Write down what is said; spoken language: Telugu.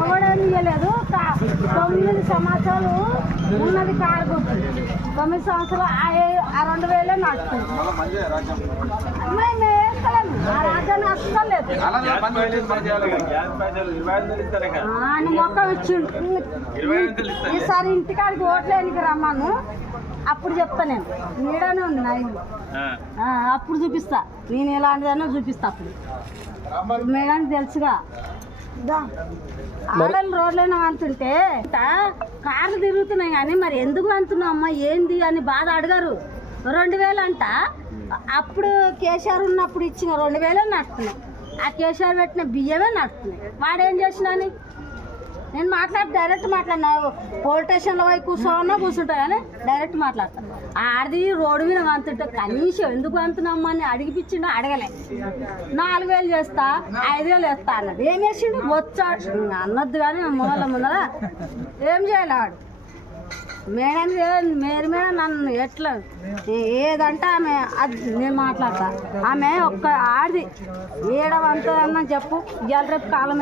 ఎవడేమి ఇవ్వలేదు. 9 సంవత్సరాలు ఉన్నది కారు గుర్తు. 9 సంవత్సరాలు ఆ 2000 నడుస్తుంది. మేము వేసుకోలేము. ఆ రాజ్యాన్ని అస్సలేదు అని మొక్క ఇచ్చిండు. ఈసారి ఇంటికాడికి ఓట్లేనికి రమ్మను, అప్పుడు చెప్తా. నేను నీడనే ఉంది నా ఇల్లు, అప్పుడు చూపిస్తా. నేను ఎలాంటిదైనా చూపిస్తా. అప్పుడు మేడానికి తెలుసుగా. ఆడలు రోడ్లైనా అంటుంటే కార్లు తిరుగుతున్నాయి కానీ మరి ఎందుకు అంటున్నావు అమ్మా ఏంది అని బాధ అడగరు. 2000 అంట. అప్పుడు కేసీఆర్ ఉన్నప్పుడు ఇచ్చిన 2000 నడుస్తున్నాయి. ఆ కేసీఆర్ పెట్టిన బియ్యమే నడుస్తున్నాయి. వాడేం చేసినాని నేను డైరెక్ట్ మాట్లాడినా. పోలీస్ స్టేషన్లో పోయి కూర్చుంటా కానీ డైరెక్ట్ మాట్లాడతాను. ఆడిది రోడ్డు మీద అంతుంటే కనీసం ఎందుకు అంటున్నామ్మా అని అడిగిపించిండు. అడగలే. 4000 చేస్తా, 5000 వేస్తా అన్నది. ఏం చేసిండు? వచ్చాడు అన్నద్దు కానీ మొదల ముందర ఏం చేయాలి వాడు. మేడం మేడం నన్ను ఎట్లా ఏదంటే ఆమె అది నేను మాట్లాడతా. ఆమె ఒక్క ఆడిది ఏడవంతదన్నా చెప్పు. ఇవాళ రేపు కాలం